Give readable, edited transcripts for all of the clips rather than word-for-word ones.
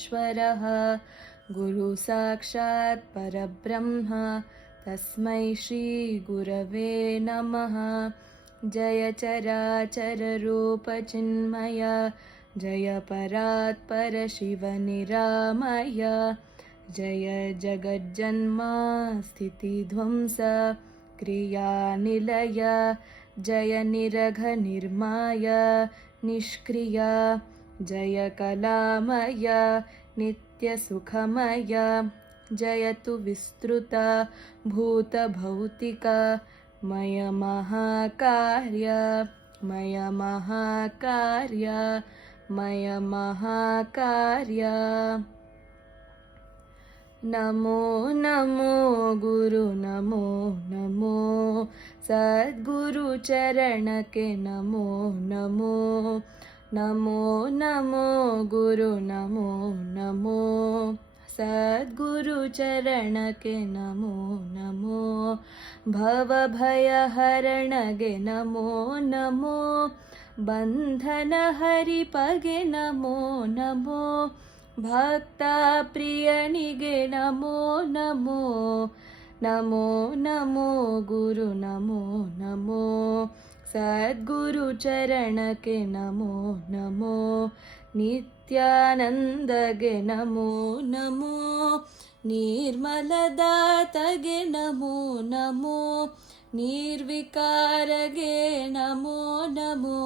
परमेश्वरः गुरु साक्षात् परब्रह्म तस्मै श्रीगुरवे नमः। जय चराचररूपचिन्मय जय परात्पर शिवनिरामय जय जगज्जन्मा स्थितिध्वंस क्रियानिलय जय निरघनिर्माय निष्क्रिय जय कलामय नित्यसुखमय जयतु विस्तृत भूतभौतिक मय महाकार्य मय महाकार्य मय महाकार्य। नमो नमो गुरु नमो नमो सद्गुरु चरण के नमो नमो नमो नमो गुरु नमो नमो सद्गुरु चरण के नमो नमो भव भय हरण गे नमो नमो बंधन हरि पगे नमो नमो भक्ता प्रियनिगे नमो नमो नमो नमो गुरु नमो नमो सद्गुरु चरण के नमो नमो नित्यानंद गे नमो नमो निर्मलदातगे नमो नमो निर्विकार गे नमो नमो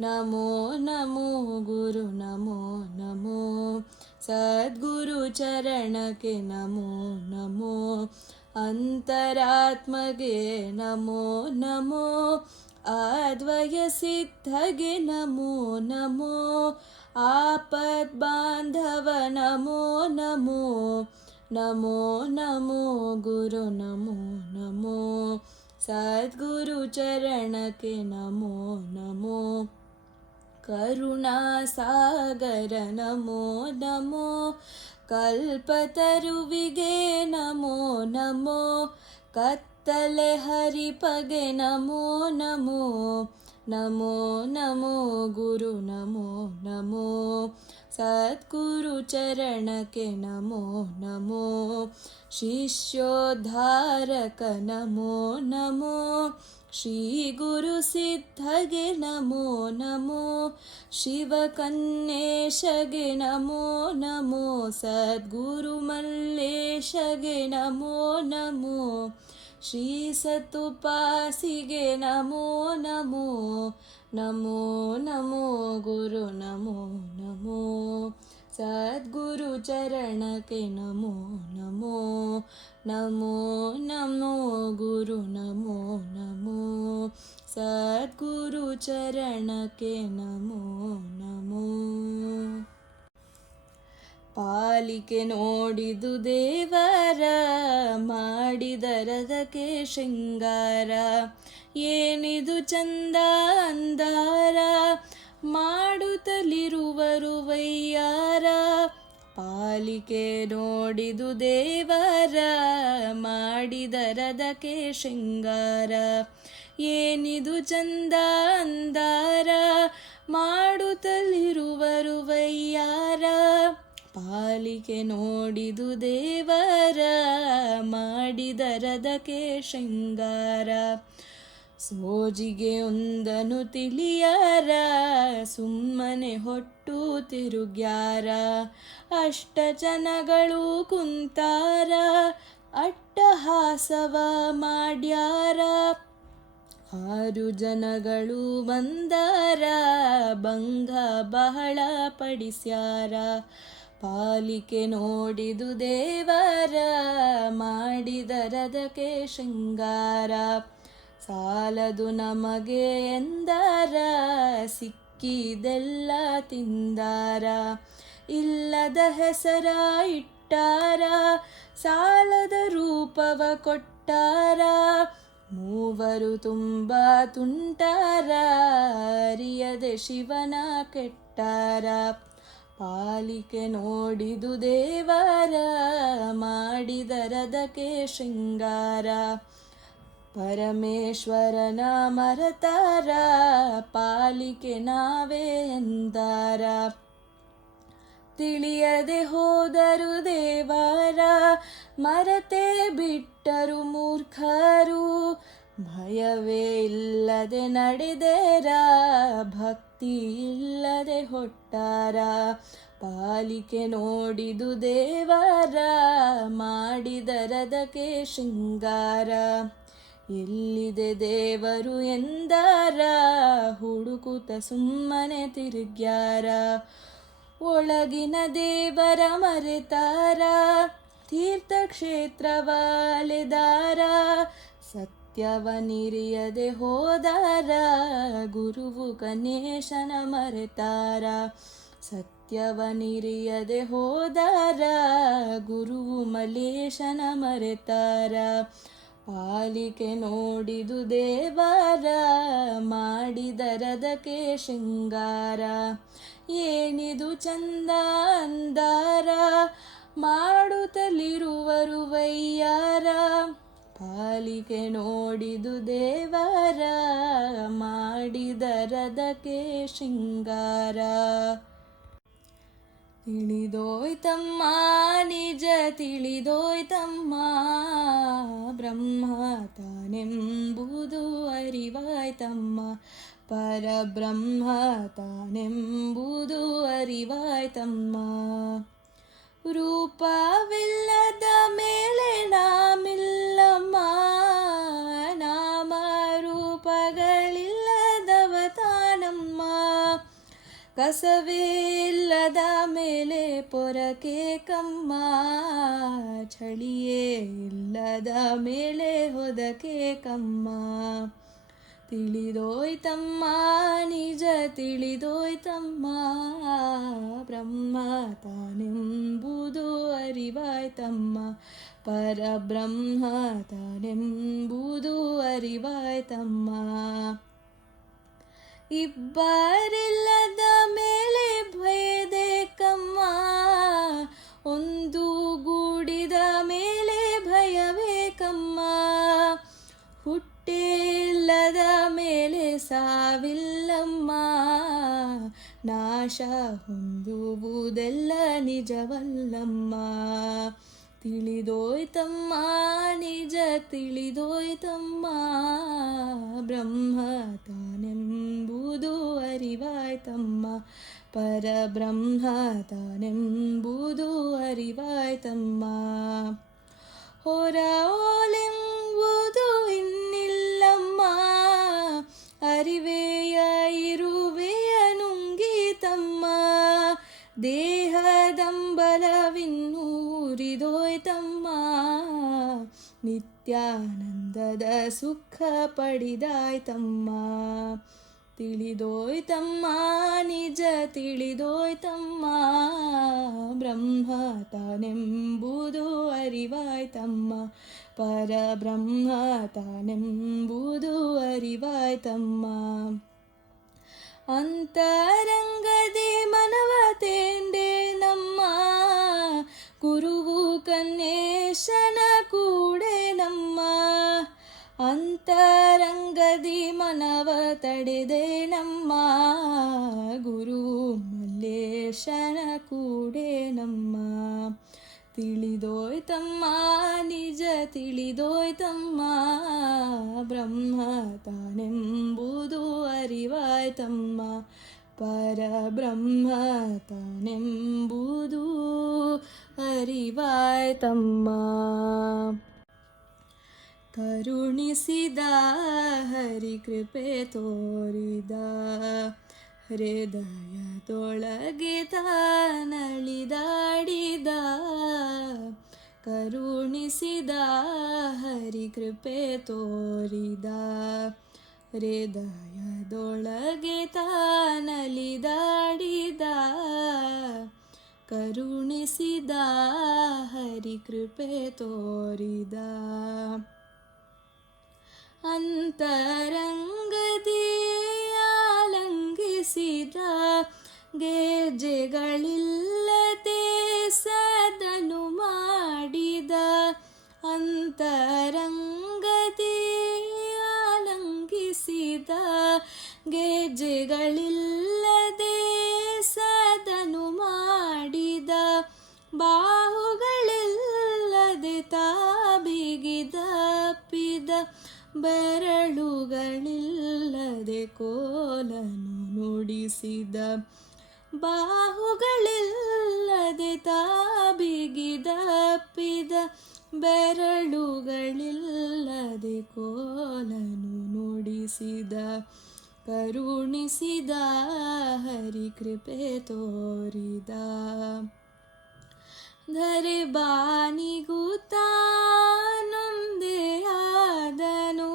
नमो नमो गुरु नमो नमो सद्गुरु चरण के नमो नमो अंतरात्मगे नमो नमो अद्वय सिद्धगे नमो नमो आपद बांधव नमो नमो नमो नमो गुरु नमो नमो सद्गुरु चरण के नमो नमो करुणा सागर नमो नमो कल्पतरुविगे नमो नमो कत्तले हरिपगे नमो नमो नमो नमो गुरु नमो नमो सद्गुरु चरण के नमो नमो शिष्योद्धारक नमो नमो श्री गुरु सिद्धगे नमो नमो शिवकन्येशगे नमो नमो सद्गुरु मल्लेशगे नमो नमो श्री सतुपासिगे नमो नमो नमो नमो गुरु नमो नमो सद्गुरु चरण के नमो नमो नमो नमो गुरु नमो नमो सद्गुरु चरण के नमो नमो। ಪಾಲಿಕೆ ನೋಡಿದು ದೇವರ ಮಾಡಿದರದಕ್ಕೆ ಶೃಂಗಾರ ಏನಿದು ಚಂದ ಅಂದಾರ ಮಾಡುತ್ತಲಿರುವರು ವೈಯಾರ ಪಾಲಿಕೆ ನೋಡಿದು ದೇವರ ಮಾಡಿದರದಕ್ಕೆ ಶೃಂಗಾರ ಏನಿದು ಚಂದ ಅಂದಾರ ಮಾಡುತ್ತಲಿರುವರು ವೈಯಾರ ಪಾಲಿಕೆ ನೋಡಿದು ದೇವರ ಮಾಡಿದರದಕ್ಕೆ ಶೃಂಗಾರ ಸೋಜಿಗೆ ಒಂದನು ತಿಳಿಯಾರ ಸುಮ್ಮನೆ ಹೊಟ್ಟು ತಿರುಗ್ಯಾರ ಅಷ್ಟ ಜನಗಳು ಕುಂತಾರ ಅಟ್ಟಹಾಸವ ಮಾಡ್ಯಾರ 6 ಜನಗಳು ಬಂದಾರ ಭಂಗ ಬಹಳ ಪಡಿಸ್ಯಾರ ಪಾಲಿಕೆ ನೋಡಿದು ದೇವರ ಮಾಡಿದರದಕ್ಕೆ ಶೃಂಗಾರ ಸಾಲದು ನಮಗೆ ಎಂದಾರ ಸಿಕ್ಕಿದೆಲ್ಲ ತಿಂದಾರ ಇಲ್ಲದ ಹೆಸರ ಇಟ್ಟಾರ ಸಾಲದ ರೂಪವ ಕೊಟ್ಟಾರ ಮೂವರು ತುಂಬ ತುಂಟಾರ ಅರಿಯದೆ ಶಿವನ ಕೆಟ್ಟಾರ ಪಾಲಿಕೆ ನೋಡಿದು ದೇವರ ಮಾಡಿದರದಕ್ಕೆ ಶೃಂಗಾರ ಪರಮೇಶ್ವರನ ಮರತಾರ ಪಾಲಿಕೆ ನಾವೇ ಎಂದಾರ ತಿಳಿಯದೆ ಹೋದರು ದೇವರ, ಮರೆತೇ ಬಿಟ್ಟರು ಮೂರ್ಖರು. ಭಯವೇ ಇಲ್ಲದೆ ನಡೆದೆರ, ಭಕ್ತಿ ಇಲ್ಲದೆ ಹೊಟ್ಟಾರ. ಪಾಲಿಕೆ ನೋಡಿದು ದೇವರ, ಮಾಡಿದರದಕ್ಕೆ ಶೃಂಗಾರ. ಎಲ್ಲಿದೆ ದೇವರು ಎಂದಾರ, ಹುಡುಕುತ್ತ ಸುಮ್ಮನೆ ತಿರುಗ್ಯಾರ. ಒಳಗಿನ ದೇವರ ಮರೆತಾರ, ತೀರ್ಥಕ್ಷೇತ್ರವ ಅಲೆದಾರ. ಸತ್ಯವ ನಿರಿಯದೆ ಹೋದಾರ, ಗುರುವು ಗಣೇಶನ ಮರೆತಾರ. ಸತ್ಯವ ನಿರಿಯದೆ ಹೋದಾರ, ಗುರುವು ಮಲೇಶನ ಮರೆತಾರ. ಪಾಲಿಕೆ ನೋಡಿದು ದೇವರ, ಮಾಡಿದರದಕ್ಕೆ ಶೃಂಗಾರ. ಏನಿದು ಚಂದ ಅಂದಾರ, ಮಾಡುತ್ತಲಿರುವರು ವೈಯಾರ. ಪಾಲಿಕೆ ನೋಡಿದು ದೇವರ, ಮಾಡಿದರದಕ್ಕೆ ಶೃಂಗಾರ. ತಿಳಿದೋಯ್ತಮ್ಮ ನಿಜ ತಿಳಿದೋಯ್ತಮ್ಮ, ಬ್ರಹ್ಮ ತಾನೆಂಬುದು ಅರಿವಾಯ್ತಮ್ಮ. ಪರಬ್ರಹ್ಮ ತಾನೆಂಬುದು ಅರಿವಾಯ್ತಮ್ಮ. ರೂಪವಿಲ್ಲದ ಮೇಲೆ ನಾಮಿಲ್ಲಮ್ಮ, ನಾಮ ರೂಪಗಳಿಲ್ಲದವ ತಾನಮ್ಮ. ಕಸವೇ ಇಲ್ಲದ ಮೇಲೆ ಪೊರಕೆ ಕಮ್ಮ, ಚಳಿಯೇ ಇಲ್ಲದ ಮೇಲೆ ಹೊದಕೆ ಕಮ್ಮ. ತಿಳಿದೋಯ್ತಮ್ಮ ನಿಜ ತಿಳಿದೋಯ್ತಮ್ಮ, ಬ್ರಹ್ಮ ತಾನೆಂಬುದು ಅರಿವಾಯ್ತಮ್ಮ. ಪರಬ್ರಹ್ಮ ತಾನೆಂಬುದು ಅರಿವಾಯ್ತಮ್ಮ. ಇಬ್ಬರಿಲ್ಲದ ಮೇಲೆ ಭಯದೆ ಕಮ್ಮ, ಒಂದು ಗೂಡಿದ ಮೇಲೆ ಭಯವೇ ಕಮ್ಮ. ಹುಟ್ಟಿಲ್ಲದ ಮೇಲೆ ಸಾವಿಲ್ಲಮ್ಮ, ನಾಶ ಹೊಂದುವುದೆಲ್ಲ ನಿಜವಲ್ಲಮ್ಮ. ತಿಳಿದೋಯ್ತಮ್ಮ ನಿಜ ತಿಳಿದೋಯ್ತಮ್ಮ, ಬ್ರಹ್ಮ ತಾನೆಂಬುದು ಅರಿವಾಯ್ತಮ್ಮ. ಪರಬ್ರಹ್ಮ ತಾನೆಂಬುದು ಅರಿವಾಯ್ತಮ್ಮ. ಹೊರ ಓಲೆಂಬುದು ಇನ್ನಿಲ್ಲಮ್ಮ, ಅರಿವೆಯ ಇರುವೆಯ ನುಂಗಿತಮ್ಮ. ದೇಹದಂಬಲವಿನ್ನೂರಿದೋಯ್ತಮ್ಮ, ನಿತ್ಯಾನಂದದ ಸುಖ ಪಡಿದಾಯ್ತಮ್ಮ. ತಿಳಿದೋಯ್ತಮ್ಮ ನಿಜ ತಿಳಿದೋಯ್ತಮ್ಮ, ಬ್ರಹ್ಮ ತಾನೆಂಬುದು ಅರಿವಾಯ್ತಮ್ಮ. ಪರಬ್ರಹ್ಮ ತಾನೆಂಬುದು ಅರಿವಾಯ್ತಮ್ಮ. ಅಂತರಂಗದಿ ಮನವತೆಂದೆ ನಮ್ಮ, ಗುರುವು ಕನ್ನೇಶನ ಕೂಡೆ ನಮ್ಮ. ಅಂತರಂಗದಿ ಮನವ ತಡೆದೆ ನಮ್ಮ, ಗುರು ಮಲ್ಲೇಶನ ಕೂಡೆ ನಮ್ಮ. ತಿಳಿದೋಯ್ತಮ್ಮ ನಿಜ ತಿಳಿದೋಯ್ತಮ್ಮ, ಬ್ರಹ್ಮ ತಾನೆಂಬುದು ಅರಿವಾಯ್ತಮ್ಮ. ಪರಬ್ರಹ್ಮ ತಾನೆಂಬುದು ಅರಿವಾಯ್ತಮ್ಮ. ಕರುಣಿಸಿದ ಹರಿಕೃಪೆ ತೋರಿದ, ಹೃದಯದೊಳಗೆ ತಾನಳಿದಾಡಿದ. ಕರುಣಿಸಿದ ಹರಿಕೃಪೆ ತೋರಿದ, ಹೃದಯದೊಳಗೆ ತಾನಳಿದಾಡಿದ. ಕರುಣಿಸಿದ ಹರಿಕೃಪೆ ತೋರಿದ. ಅಂತರಂಗದಿ ಆಲಂಗಿಸಿದ, ಗೆಜ್ಜೆಗಳಿಲ್ಲದೆ ಸದನು ಮಾಡಿದ. ಅಂತರಂಗದಿ ಆಲಂಗಿಸಿದ, ಗೆಜ್ಜೆಗಳಿಲ್ಲದೆ ಸದನು ಮಾಡಿದ. ಬೆರಳುಗಳಿಲ್ಲದೆ ಕೋಲನು ನುಡಿಸಿದ ಬಾಹುಗಳಿಲ್ಲದೆ ತಾಬಿಗಿದಪ್ಪಿದ ಬೆರಳುಗಳಿಲ್ಲದೆ ಕೋಲನು ನುಡಿಸಿದ ಕರುಣಿಸಿದ ಹರಿಕೃಪೆ ತೋರಿದ ಧರೆ ಬಾನಿಗೂ ತಾನೊಂದೇ ಆದನು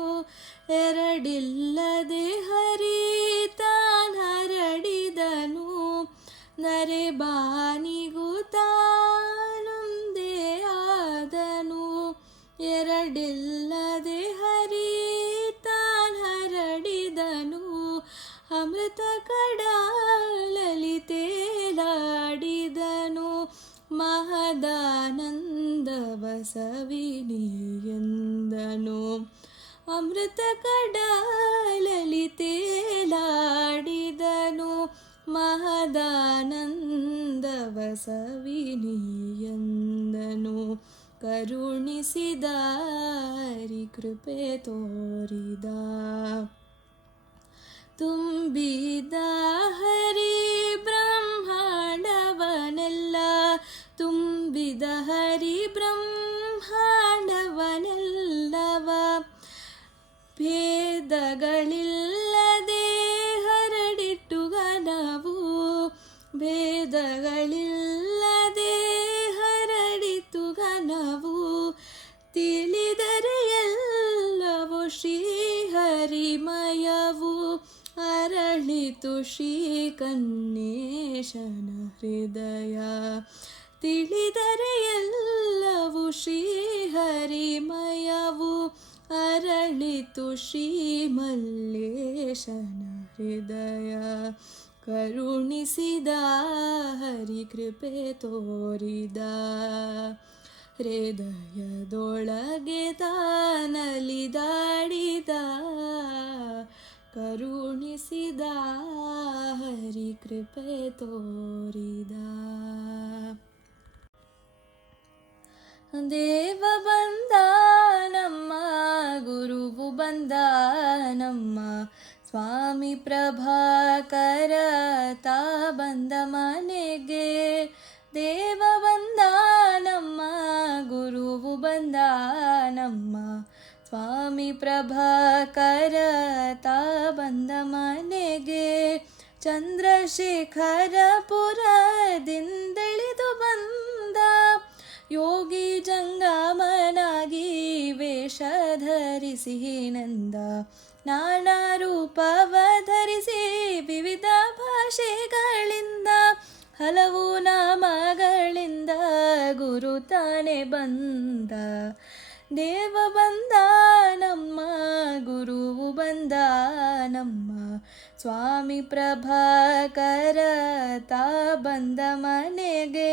ಎರಡಿಲ್ಲದೆ ಹರಿ ತಾನ್ ಹರಡಿದನು ಧರೆ ಬಾನಿಗೂ ತಾನೊಂದೇ ಆದನು ಎರಡಿಲ್ಲದೆ ಹರಿ ತಾನ್ ಹರಡಿದನು ಅಮೃತ ಕಡಲಲಿ ತೇಲಾಡಿದನು ಮಹದಾನಂದವ ಸವಿನಿಯಂದನು ಅಮೃತ ಕಡಲಲಿ ತೇಲಾಡಿದನು ಮಹದಾನಂದವ ಸವಿನಿಯಂದನು ಕರುಣಿಸಿದ ಹರಿಕೃಪೆ ತೋರಿದ ತುಂಬಿದ ಹರಿ ಬ್ರಹ್ಮಾಂಡವನೆಲ್ಲ ತುಂಬಿದ ಹರಿ ಬ್ರಹ್ಮಾಂಡವನೆಲ್ಲವ ಭೇದಗಳಿಲ್ಲದೆ ಹರಡಿಟ್ಟು ಘನವು ಭೇದಗಳಿಲ್ಲದೆ ಹರಡಿತು ಘನವು ತಿಳಿದರೆ ಎಲ್ಲವೂ ಶ್ರೀಹರಿಮಯವು ಅರಳಿತು ಶ್ರೀಕನ್ನೇಶನ ಹೃದಯ ತಿಳಿದರೆ ಎಲ್ಲವೂ ಶ್ರೀಹರಿಮಯವು ಅರಳಿತು ಶ್ರೀಮಲ್ಲೇಶನ ಹೃದಯ ಕರುಣಿಸಿದ ಹರಿಕೃಪೆ ತೋರಿದ ಹೃದಯದೊಳಗೆ ತಾನಲಿದಾಡಿದ ಕರುಣಿಸಿದ ಹರಿಕೃಪೆ ತೋರಿದ ದೇವ ಬಂದ ನಮ್ಮ ಗುರುವು ಬಂದ ನಮ್ಮ ಸ್ವಾಮಿ ಪ್ರಭಾಕರ ತಾ ಬಂದ ಮನೆಗೆ ದೇವ ಬಂದ ನಮ್ಮ ಗುರುವು ಬಂದ ನಮ್ಮ ಸ್ವಾಮಿ ಪ್ರಭಾಕರ ತಾ ಬಂದ ಮನೆಗೆ ಚಂದ್ರಶೇಖರಪುರದಿಂದೆಳಿದು ಬಂದ ಯೋಗಿ ಜಂಗಮನಾಗಿ ವೇಷ ಧರಿಸಿನಂದ ನಾನಾ ರೂಪವ ಧರಿಸಿ ವಿವಿಧ ಭಾಷೆಗಳಿಂದ ಹಲವು ನಾಮಗಳಿಂದ ಗುರು ತಾನೆ ಬಂದ ದೇವ ಬಂದ ನಮ್ಮ ಗುರುವು ಬಂದ ನಮ್ಮ ಸ್ವಾಮಿ ಪ್ರಭಾಕರ ತಾ ಬಂದ ಮನೆಗೆ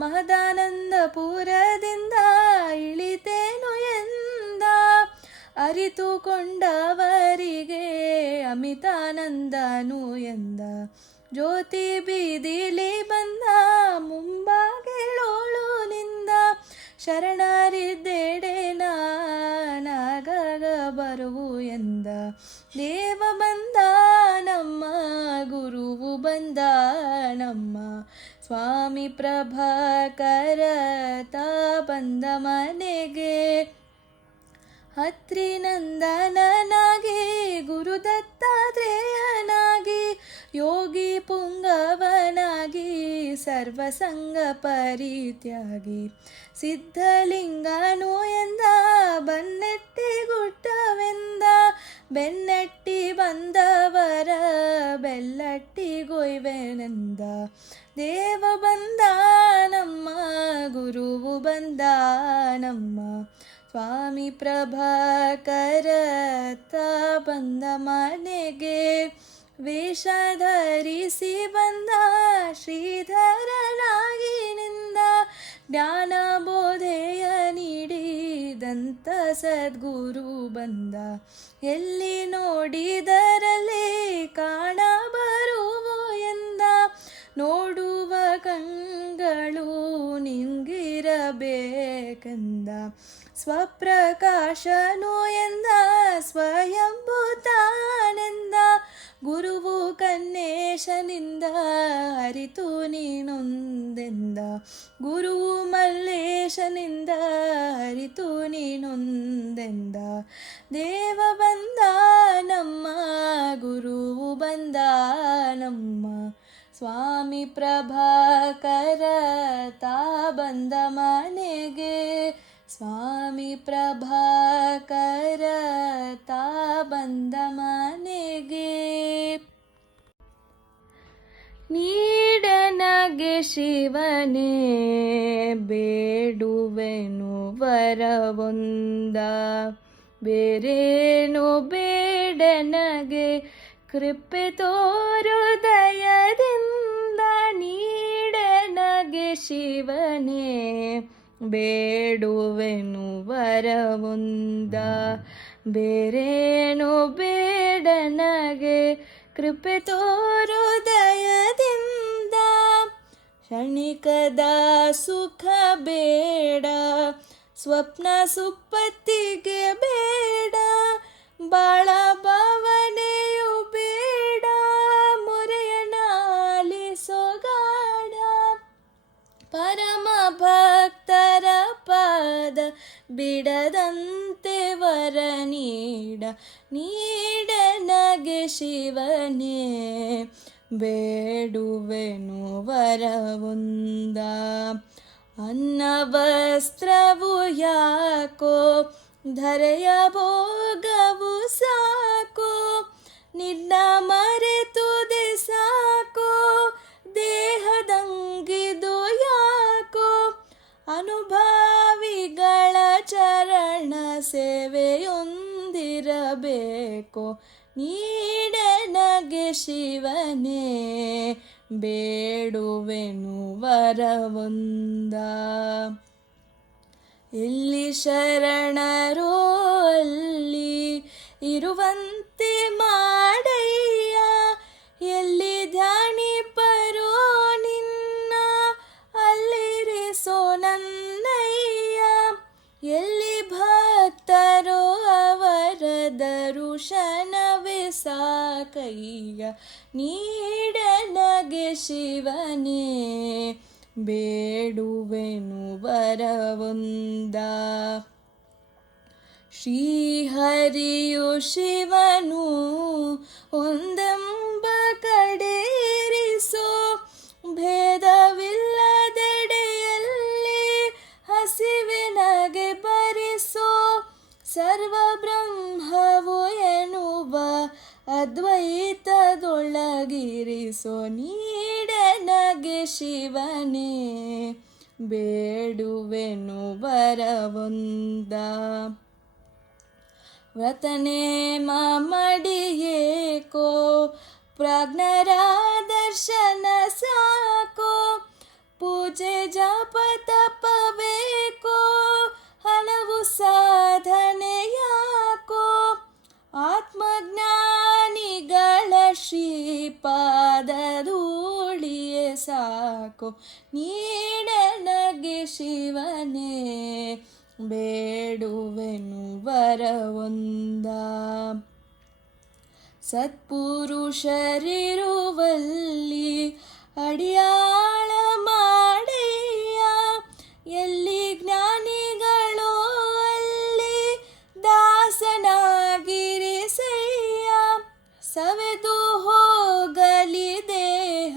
ಮಹದಾನಂದಪುರದಿಂದ ಇಳಿತೇನು ಎಂದ ಅರಿತುಕೊಂಡವರಿಗೆ ಅಮಿತಾನಂದನು ಎಂದ ಜ್ಯೋತಿ ಬೀದಿಲಿ ಬಂದ ಮುಂಬಾಗಿಲೋಳು ನಿಂದ ಶರಣರಿದ್ದೆಡೆ ನಾನಾಗ ಬರುವು ಎಂದ ದೇವ ಬಂದ ನಮ್ಮ ಗುರುವು ಬಂದ ನಮ್ಮ ಸ್ವಾಮಿ ಪ್ರಭಾಕರ ತಾ ಬಂದ ಮನೆಗೆ ಹತ್ರಿನಂದನನಾಗಿ ಗುರುದತ್ತಾತ್ರೇಯನಾಗಿ ಯೋಗಿ ಪುಂಗವನಾಗಿ ಸರ್ವಸಂಗ ಪರಿತ್ಯಾಗಿ ಸಿದ್ಧಲಿಂಗನು ಎಂದ ಬನ್ನೆಟ್ಟಿ ಗುಟ್ಟವೆಂದ ಬೆನ್ನಟ್ಟಿ ಬಂದವರ ಬೆಲ್ಲಟ್ಟಿ ಗೊಯ್ವೆನೆಂದ ದೇವ ಬಂದ ನಮ್ಮ ಗುರುವು ಬಂದ ನಮ್ಮ ಸ್ವಾಮಿ ಪ್ರಭಾಕರ ತಾ ಬಂದ ಮನೆಗೆ ವೇಷ ಧರಿಸಿ ಬಂದ ಶ್ರೀಧರನಾಗಿ ನಿಂದ ಜ್ಞಾನ ಬೋಧೆಯ ನೀಡಿದಂತ ಸದ್ಗುರು ಬಂದ ಎಲ್ಲಿ ನೋಡಿದರಲ್ಲಿ ಕಾಣ ಬರುವು ಎಂದ ನೋಡುವ ಕಣ್ಗಳು ನಿಂಗಿರಬೇಕೆಂದ ಸ್ವಪ್ರಕಾಶನು ಎಂದ ಸ್ವಯಂಭೂತಾನೆಂದ ಗುರುವು ಕನ್ನೇಶನಿಂದ ಅರಿತು ನೀನೊಂದೆಂದ ಗುರುವು ಮಲ್ಲೇಶನಿಂದ ಅರಿತು ನೀನೊಂದೆಂದ ದೇವ ಬಂದ ನಮ್ಮ ಗುರುವು ಬಂದ ನಮ್ಮ ಸ್ವಾಮಿ ಪ್ರಭಾಕರ ತಾ ಬಂದ ಮನೆಗೆ ಸ್ವಾಮಿ ಪ್ರಭಾಕರ ತಾ ಬಂದ ಮನೆಗೆ ನೀಡನಗೆ ಶಿವನೇ ಬೇಡುವೆನು ವರವೊಂದ ಬೇರೇನು ಬೇಡನಗೆ ಕೃಪೆ ತೋರು ದಯದಿಂದ ನೀಡನಗೆ ಶಿವನೇ ಬೇಡುವೆನು ವರವೊಂದ ಬೇರೇನು ಬೇಡನಗೆ ಕೃಪೆ ತೋರು ದಯದಿಂದ ಕ್ಷಣಿಕದ ಸುಖ ಬೇಡ ಸ್ವಪ್ನ ಸುಪ್ಪತ್ತಿಗೆ ಬೇಡ ಬಾಳ ಭಾವನೆಯು ಬೇಡ ಮೊರೆಯನಾಲಿಸೊಗಾಡ ಪರಮ ಭಕ್ತರ ಪಾದ ಬಿಡದಂತೆ ವರ ನೀಡನಗೆ ಶಿವನೇ ಬೇಡುವೆನು ವರವೊಂದ ಅನ್ನ ವಸ್ತ್ರವು ಯಾಕೋ ಧರೆಯ ಭೋಗವು ಸಾಕೋ ನಿನ್ನ ಮರೆತುದೆ ಸಾಕೋ ದೇಹದಂಗಿದು ಯಾಕೋ ಅನುಭಾವಿಗಳ ಚರಣ ಸೇವೆಯೊಂದಿರಬೇಕು ನೀಡನಗೆ ಶಿವನೇ ಬೇಡುವೆನು ವರವೊಂದ ಎಲ್ಲಿ ಶರಣರೋ ಅಲ್ಲಿ ಇರುವಂತೆ ಮಾಡಯ್ಯ ಎಲ್ಲಿ ಧ್ಯಾನಿಪರೋ ನಿನ್ನ ಅಲ್ಲಿರಿಸೋ ನನ್ನಯ್ಯ ಎಲ್ಲಿ ಭಕ್ತರೋ ಅವರ ದರುಶನವೇ ಸಾಕಯ್ಯ ನೀಡನಗೆ ಶಿವನೇ ಬೇಡುವೆನು ವರವೊಂದ ಶ್ರೀಹರಿಯು ಶಿವನು ಒಂದೆಂಬ ಕಡೇರಿಸೋ ಭೇದವಿಲ್ಲದೆಡೆಯಲ್ಲಿ ಹಸಿವಿನಗೆ ಬರಿಸೋ ಸರ್ವ ಬ್ರಹ್ಮವು ಎನ್ನುವ ಅದ್ವೈತದೊಳಗಿರಿಸೋ ನೀಡನಗೆ ಶಿವನೇ ಬೇಡುವೆನು ವರವೊಂದ ವ್ರತನೇಮ ಮಡಿಯೇಕೋ ಪ್ರಾಜ್ಞರ ದರ್ಶನ ಸಾಕೋ ಪೂಜೆ ಜಪ ತಪಬೇಕೋ ಹಲವು ಸಾಧನೆ ಯಾಕೋ ಆತ್ಮಜ್ಞಾನಿಗಳ ಶ್ರೀಪಾದಧೂಳಿಯೇ ಸಾಕೋ ನೀಡನಗೆ ಶಿವನೇ ಬೇಡುವೆನು ವರವೊಂದ ಸತ್ಪುರುಷರಿರುವಲ್ಲಿ ಅಡಿಯಾಳ ಮಾಡಯ್ಯ ಎಲ್ಲಿ ಜ್ಞಾನಿಗಳೋ ಅಲ್ಲಿ ದಾಸನಾಗಿರಿಸಯ್ಯ ಸವೆದು ಹೋಗಲಿ ದೇಹ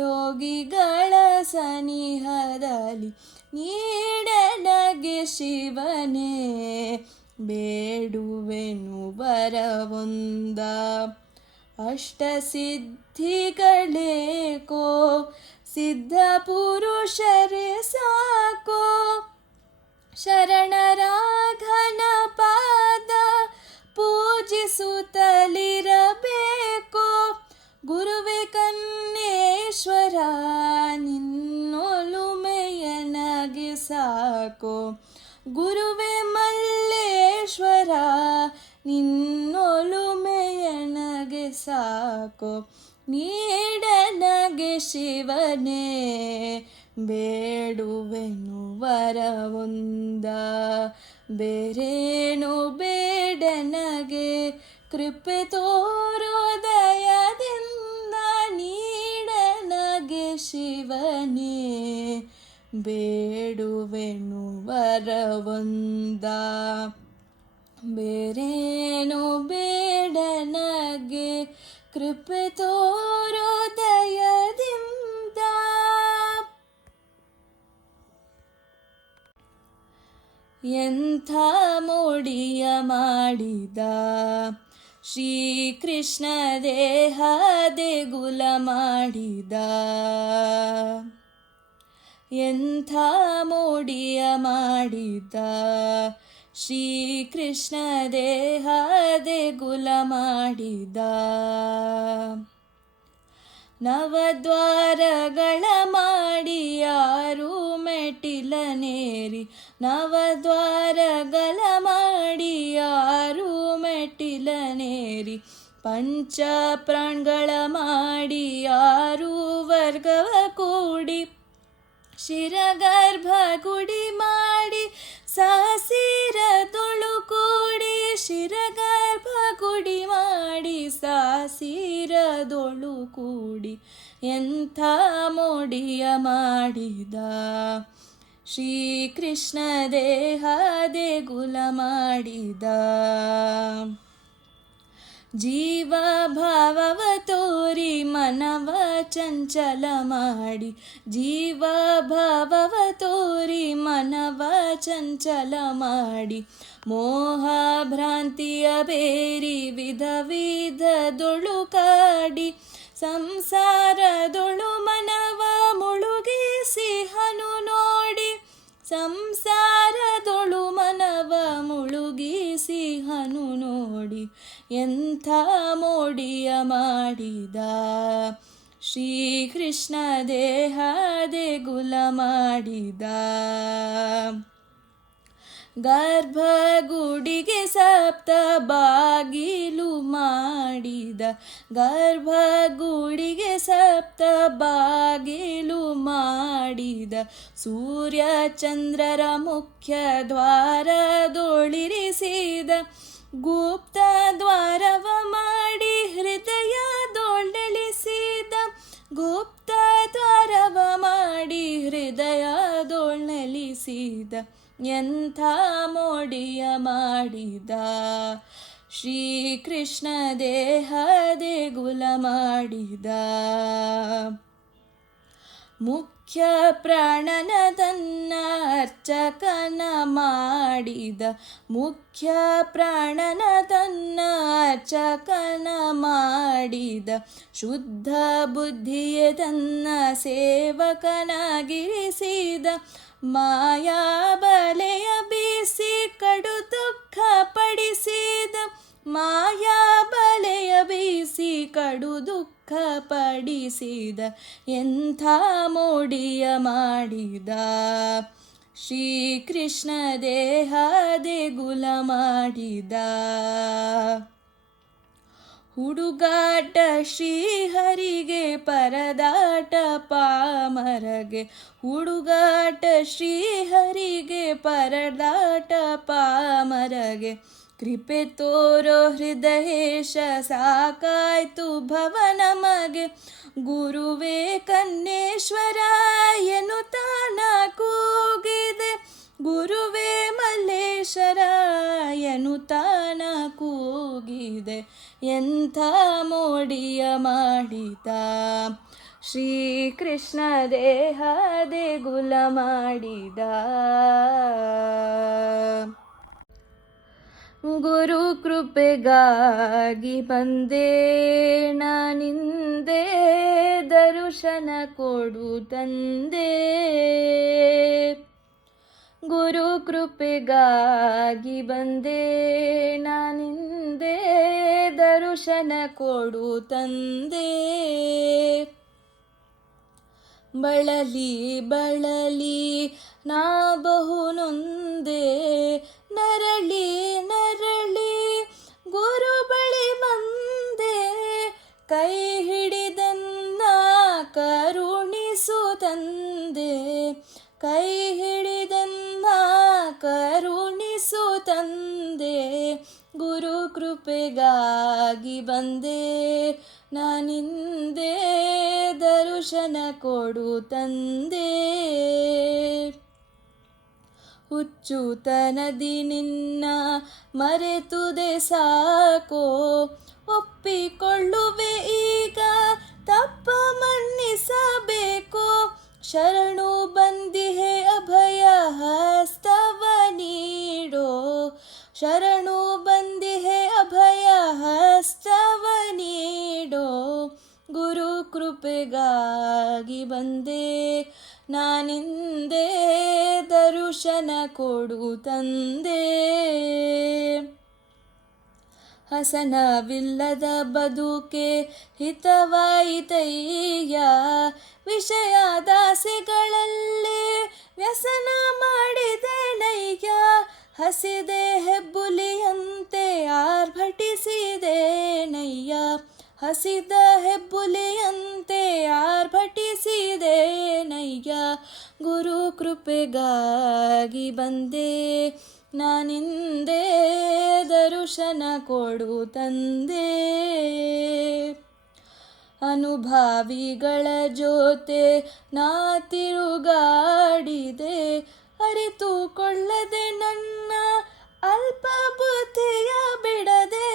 ಯೋಗಿಗಳ ಸನಿಹದಲ್ಲಿ ನೀಡನಗೆ ಶಿವನೇ ಬೇಡುವೆನು ವರವೊಂದ ಅಷ್ಟಸಿದ್ಧಿಗಳೇಕೋ ಸಿದ್ಧ ಪುರುಷರೇ ಸಾಕೋ ಶರಣರಾಘನ ಪಾದ ಪೂಜಿಸುತ್ತಲಿರಬೇಕೋ ಗುರುವೆ ಕನ್ನೇಶ್ವರ ನಿನ್ನೊಲುಮೆಯನಗೆ ಸಾಕೋ ಗುರುವೆ ಮಲ್ಲೇಶ್ವರ ನಿನ್ನೊಲುಮೆಯನಗೆ ಸಾಕೋ ನೀಡನಗೆ ಶಿವನೇ ಬೇಡುವೆನು ವರವೊಂದ ಬೇರೇನು ಬೇಡನಗೆ ಕೃಪೆ ತೋರು ದಯದಿಂದ ನೀಡನಗೆ ಶಿವನೇ ಬೇಡುವೆನು ವರವೊಂದ ಬೇರೇನು ಬೇಡನಗೆ ಕೃಪೆ ತೋರು ದಯದಿಂದ. ಎಂಥ ಮೋಡಿಯ ಮಾಡಿದ ಶ್ರೀಕೃಷ್ಣ ದೇಹ ದೇಗುಲ ಮಾಡಿದ ಎಂಥ ಮೋಡಿಯ ಮಾಡಿದ ಶ್ರೀಕೃಷ್ಣ ದೇಹ ದೇಗುಲ ಮಾಡಿದ ನವದ್ವಾರಗಳ ಮಾಡಿ ಯಾರು ಮೆಟ್ಟಿಲನೇರಿ ನವದ್ವಾರಗಳ ಮಾಡಿ ಯಾರು ಮೆಟ್ಟಿಲನೇರಿ ಪಂಚ ಪ್ರಾಣ್ಗಳ ಮಾಡಿ ಯಾರು ವರ್ಗವ ಕೂಡಿ ಶಿರಗರ್ಭ ಗುಡಿ ಮಾಡಿ ಸಾಸಿರದೊಳು ಕೂಡಿ ಶಿರಗರ್ಭ ಗುಡಿ ಮಾಡಿ ಸಾಸಿರದೊಳು ಕೂಡಿ ಎಂಥ ಮೋಡಿಯ ಮಾಡಿದ ಶ್ರೀಕೃಷ್ಣ ದೇಹ ದೇಗುಲ ಮಾಡಿದ ಜೀವ ಭಾವವ ತೋರಿ ಮನವ ಚಂಚಲ ಮಾಡಿ ಜೀವ ಭಾವವ ತೋರಿ ಮನವ ಚಂಚಲ ಮಾಡಿ ಮೋಹ ಭ್ರಾಂತಿಯ ಬೇರಿ ವಿಧ ವಿಧದೊಳು ಕಾಡಿ ಸಂಸಾರದೊಳು ಮನವ ಮುಳುಗಿಸಿ ಹನು ನೋಡಿ ಸಂಸಾರದೊಳು ಮನವ ಮುಳುಗಿಸಿ ಹನು ನೋಡಿ ಎಂಥ ಮೋಡಿಯ ಮಾಡಿದ ಶ್ರೀಕೃಷ್ಣ ದೇಹ ದೇಗುಲ ಮಾಡಿದ ಗರ್ಭಗುಡಿಗೆ ಸಪ್ತ ಬಾಗಿಲು ಮಾಡಿದ ಗರ್ಭಗುಡಿಗೆ ಸಪ್ತ ಬಾಗಿಲು ಮಾಡಿದ ಸೂರ್ಯ ಚಂದ್ರರ ಮುಖ್ಯ ದ್ವಾರದೊಳಿರಿಸಿದ ಗುಪ್ತ ದ್ವಾರವ ಮಾಡಿ ಹೃದಯದೊಳ್ನೆಲೆಸಿದ ಗುಪ್ತ ದ್ವಾರವ ಮಾಡಿ ಹೃದಯದೊಳ್ನೆಲೆಸಿದ ಎಂಥ ಮೋಡಿಯ ಮಾಡಿದ ಶ್ರೀಕೃಷ್ಣ ದೇಹ ದೇಗುಲ ಮಾಡಿದ ಮುಖ್ಯ ಪ್ರಾಣನ ತನ್ನ ಅರ್ಚಕನ ಮಾಡಿದ ಮುಖ್ಯ ಪ್ರಾಣನ ತನ್ನ ಅರ್ಚಕನ ಮಾಡಿದ ಶುದ್ಧ ಬುದ್ಧಿಯ ತನ್ನ ಸೇವಕನಾಗಿರಿಸಿದ ಮಾಯಾ ಬಲೆಯ ಬೀಸಿ ಕಡು ದುಃಖ ಪಡಿಸಿದ ಮಾಯಾ ಬಲೆಯ ಬೀಸಿ ಕಡು ದುಃಖ ಪಡಿಸಿದ ಎಂಥ ಮೋಡಿಯ ಮಾಡಿದ ಶ್ರೀಕೃಷ್ಣ ದೇಹ ದೇಗುಲ ಮಾಡಿದ ಹುಡುಗಾಟ ಶ್ರೀಹರಿಗೆ ಪರದಾಟ ಪಾಮರಗೆ ಹುಡುಗಾಟ ಶ್ರೀಹರಿಗೆ ಪರದಾಟ ಪಾಮರಗೆ ಕೃಪೆ ತೋರೋ ಹೃದಯೇಶ ಸಾಕಾಯ್ತು ಭವ ನಮಗೆ ಗುರುವೇ ಕನ್ನೇಶ್ವರ ಎನ್ನುತ್ತಾನ ಕೂಗಿದೆ ಗುರುವೇ ಮಲ್ಲೇಶ್ವರ ಎನ್ನುತ್ತಾನ ಕೂಗಿದೆ ಎಂಥ ಮೋಡಿಯ ಮಾಡಿದ ಶ್ರೀಕೃಷ್ಣ ದೇಹ ದೇಗುಲ ಮಾಡಿದ ಗುರು ಕೃಪೆಗಾಗಿ ಬಂದೆ ನಾನಿಂದೆ ದರ್ಶನ ಕೊಡು ತಂದೆ ಗುರು ಕೃಪೆಗಾಗಿ ಬಂದೆ ನಾನಿಂದೆ ದರ್ಶನ ಕೊಡು ತಂದೆ ಬಳಲಿ ಬಳಲಿ ನಾ ಬಹು ನೊಂದೆ ನರಳಿ ನರಳಿ ಗುರು ಬಳಿ ಬಂದೆ ಕೈ ಹಿಡಿದನ್ನ ಕರುಣಿಸು ತಂದೆ ಕೃಪೆಗಾಗಿ ಬಂದೆ ನಾನಿಂದೆ ದರ್ಶನ ಕೊಡು ತಂದೆ. ಹುಚ್ಚುತನದಿ ನಿನ್ನ ಮರೆತುದೆ ಸಾಕೋ, ಒಪ್ಪಿಕೊಳ್ಳುವೆ ಈಗ ತಪ್ಪ ಮನ್ನಿಸಬೇಕು. ಶರಣು ಬಂದಿಹೆ ಅಭಯ ಹಸ್ತವ ನೀಡೋ, ಶರಣು ಬಂದಿಹೆ ಅಭಯ ಹಸ್ತವ ನೀಡೋ. ಗುರು ಕೃಪೆಗಾಗಿ ಬಂದೆ ನಾನಿಂದೆ ದರ್ಶನ ಕೊಡು ತಂದೆ. ಹಸನವಿಲ್ಲದ ಬದುಕೆ ಹಿತವಾಯಿತಯ್ಯ, ವಿಷಯದಾಸೆಗಳಲ್ಲಿ ವ್ಯಸನ ಮಾಡಿದೆನಯ್ಯ. ಹಸಿದೆ ಹೆಬ್ಬುಲಿಯಂತೆ ಆರ್ಭಟಿಸಿದೆನಯ್ಯ, ಹಸಿದ ಹೆಬ್ಬುಲಿಯಂತೆ ಆರ್ಭಟಿಸಿದೆನಯ್ಯ. ಗುರು ಕೃಪೆಗಾಗಿ ಬಂದೆ ನಾನಿಂದೆ ದರ್ಶನ ಕೊಡು ತಂದೆ. ಅನುಭಾವಿಗಳ ಜೊತೆ ನಾ ತಿರುಗಾಡಿದೆ, ಅರಿತುಕೊಳ್ಳದೆ ನನ್ನ ಅಲ್ಪ ಬುದ್ಧಿಯ ಬಿಡದೆ.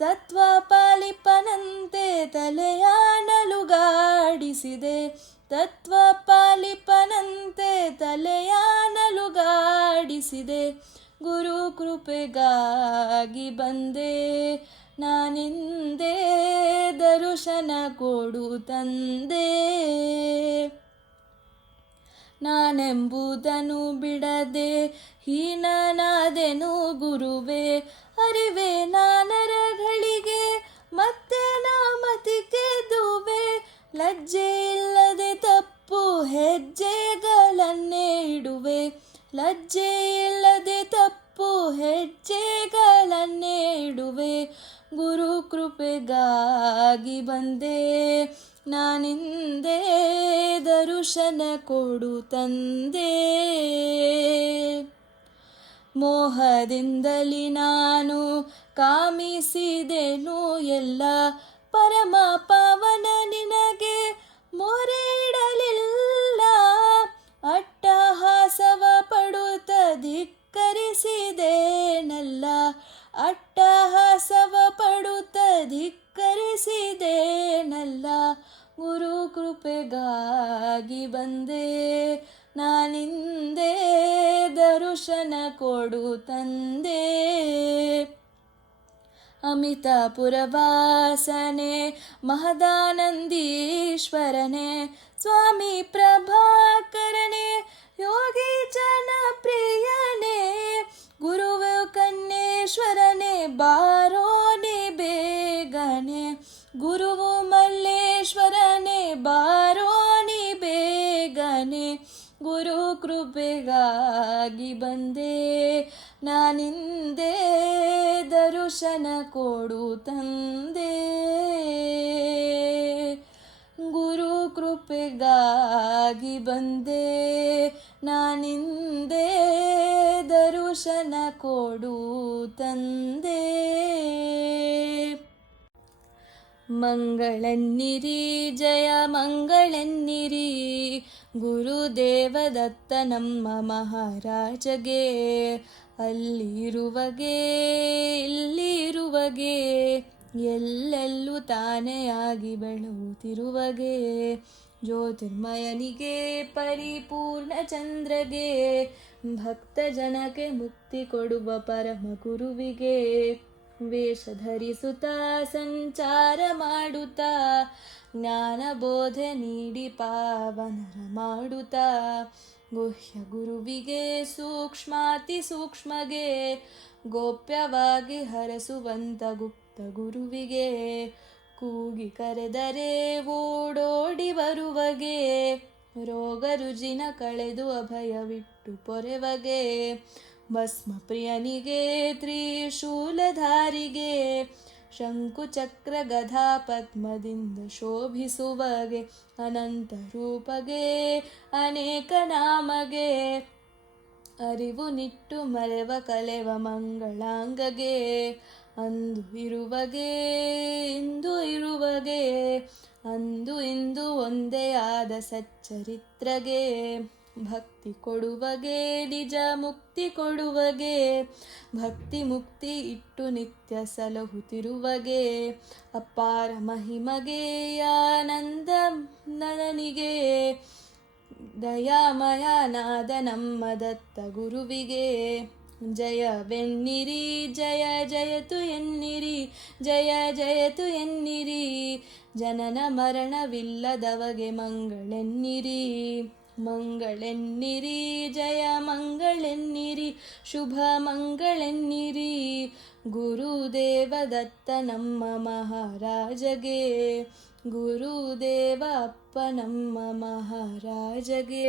ತತ್ವ ಪಾಲಿಪನಂತೆ ತಲೆಯ ನಲುಗಾಡಿಸಿದೆ, ತತ್ವ ಪಾಲಿಪನಂತೆ ತಲೆಯ ನಲುಗಾಡಿಸಿದೆ. ಗುರು ಕೃಪೆಗಾಗಿ ಬಂದೆ ನಾನಿಂದೆ ದರ್ಶನ ಕೊಡು ತಂದೆ. ನಾನೆಂಬುದನ್ನು ಬಿಡದೆ ಹೀನನಾದೆನು ಗುರುವೇ, ಅರಿವೆ ನಾನರಗಳಿಗೆ ಮತ್ತೆ ನಾಮತಿ ಕೆದುವೆ. ಲಜ್ಜೆ ಇಲ್ಲದೆ ತಪ್ಪು ಹೆಜ್ಜೆಗಳನ್ನೇ ಇಡುವೆ, ಲಜ್ಜೆ ಇಲ್ಲದೆ ತಪ್ಪು ಹೆಜ್ಜೆಗಳನ್ನೇ ಇಡುವೆ. ಗುರು ಕೃಪೆಗಾಗಿ ಬಂದೆ ನಾನಿಂದೆ ದರ್ಶನ ಕೊಡು ತಂದೆ. ಮೋಹದಿಂದಲಿ ನಾನು ಕಾಮಿಸಿದೆನು ಎಲ್ಲ, ಪರಮ ಪಾವನ ನಿನಗೆ ಮೊರೆ ಇಡಲಿಲ್ಲ. ಅಟ್ಟಹಾಸವ ಪಡುತ್ತ ಧಿಕ್ಕರಿಸಿದೆನಲ್ಲ, ಅಟ್ಟಹಾಸವ ಪಡುತ್ತ ಧಿಕ್ಕರಿಸಿದೆನಲ್ಲ. ಗುರು ಕೃಪೆಗಾಗಿ ಬಂದೆ ನಾನಿಂದೆ ದರ್ಶನ ಕೊಡು ತಂದೆ. ಅಮಿತಾಪುರವಾಸನೆ ಮಹದಾನಂದೀಶ್ವರನೇ, ಸ್ವಾಮಿ ಪ್ರಭಾಕರನೇ, ಯೋಗಿ ಜನಪ್ರಿಯನೇ. ಗುರುವು ಕನ್ನೇಶ್ವರನೇ ಬಾರೋ ನೀ ಬೇಗನೆ, ಗುರುವು ಮಲ್ಲೇಶ್ವರನೇ ಬಾರೋ ನೀ ಬೇಗನೆ. ಗುರು ಕೃಪೆಗಾಗಿ ಬಂದೆ ನಾನಿಂದೆ ದರ್ಶನ ಕೊಡು ತಂದೆ. ಗುರು ಕೃಪೆಗಾಗಿ ಬಂದೆ ನಾನಿಂದೆ ದರ್ಶನ ಕೊಡು ತಂದೆ. ಮಂಗಳನ್ನಿರಿ ಜಯ ಮಂಗಳನ್ನಿರಿ, ಗುರುದೇವದತ್ತ ನಮ್ಮ ಮಹಾರಾಜಗೆ. ಅಲ್ಲಿರುವಗೆ ಇಲ್ಲಿರುವಗೆ, ಎಲ್ಲೆಲ್ಲೂ ತಾನೇ ಆಗಿ ಬೆಳೆಯುತ್ತಿರುವಗೆ. ಜ್ಯೋತಿರ್ಮಯನಿಗೆ ಪರಿಪೂರ್ಣ ಚಂದ್ರಗೆ, ಭಕ್ತ ಜನಕ್ಕೆ ಮುಕ್ತಿ ಕೊಡುವ ಪರಮ ಗುರುವಿಗೆ. ವೇಷ ಧರಿಸುತ್ತಾ ಸಂಚಾರ ಮಾಡುತ್ತಾ, ಜ್ಞಾನ ಬೋಧೆ ನೀಡಿ ಪಾವನರ ಮಾಡುತ್ತಾ. ಗುಹ್ಯ ಗುರುವಿಗೆ ಸೂಕ್ಷ್ಮಾತಿ ಸೂಕ್ಷ್ಮಗೆ, ಗೋಪ್ಯವಾಗಿ ಹರಸುವಂತ ಗುಪ್ತ ಗುರುವಿಗೆ. ಕೂಗಿ ಕರೆದರೆ ಓಡೋಡಿ ಬರುವಗೆ, ರೋಗ ರುಜಿನ ಕಳೆದು ಅಭಯವಿಟ್ಟು ಪೊರೆವಗೆ. ಭಸ್ಮ ಪ್ರಿಯನಿಗೆ ತ್ರಿಶೂಲಧಾರಿಗೆ, ಶಂಕು ಚಕ್ರ ಗದಾ ಪದ್ಮದಿಂದ ಶೋಭಿಸುವಗೆ. ಅನಂತ ರೂಪಗೆ ಅನೇಕ ನಾಮಗೆ, ಅರಿವು ನಿಟ್ಟು ಮರೆವ ಕಲೆವ ಮಂಗಳಾಂಗಗೆ. ಅಂದು ಇರುವಗೆ ಇಂದು ಇರುವಗೆ ಅಂದು ಇಂದು ಒಂದೇ ಆದ ಸಚ್ಚರಿತ್ರಗೆ ಭಕ್ತಿ ಕೊಡುವಗೆ ನಿಜ ಮುಕ್ತಿ ಕೊಡುವಗೆ ಭಕ್ತಿ ಮುಕ್ತಿ ಇಟ್ಟು ನಿತ್ಯ ಸಲಹುತ್ತಿರುವಗೆ ಅಪಾರ ಮಹಿಮಗೆ ಆನಂದ ನನನಿಗೆ ದಯಾಮಯನಾದ ನಮ್ಮ ದತ್ತ ಗುರುವಿಗೆ ಜಯವೆನ್ನಿರಿ ಜಯ ಜಯತು ಎನ್ನಿರಿ ಜಯ ಜಯತು ಎನ್ನಿರಿ ಜನನ ಮರಣವಿಲ್ಲದವಗೆ ಮಂಗಳೆನ್ನಿರಿ ಮಂಗಳೆನ್ನಿರಿ ಜಯ ಮಂಗಳೆನ್ನಿರಿ ಶುಭ ಮಂಗಳೆನ್ನಿರಿ ಗುರುದೇವ ದತ್ತ ನಮ್ಮ ಮಹಾರಾಜಗೆ ಗುರುದೇವ ಅಪ್ಪ ನಮ್ಮ ಮಹಾರಾಜಗೆ.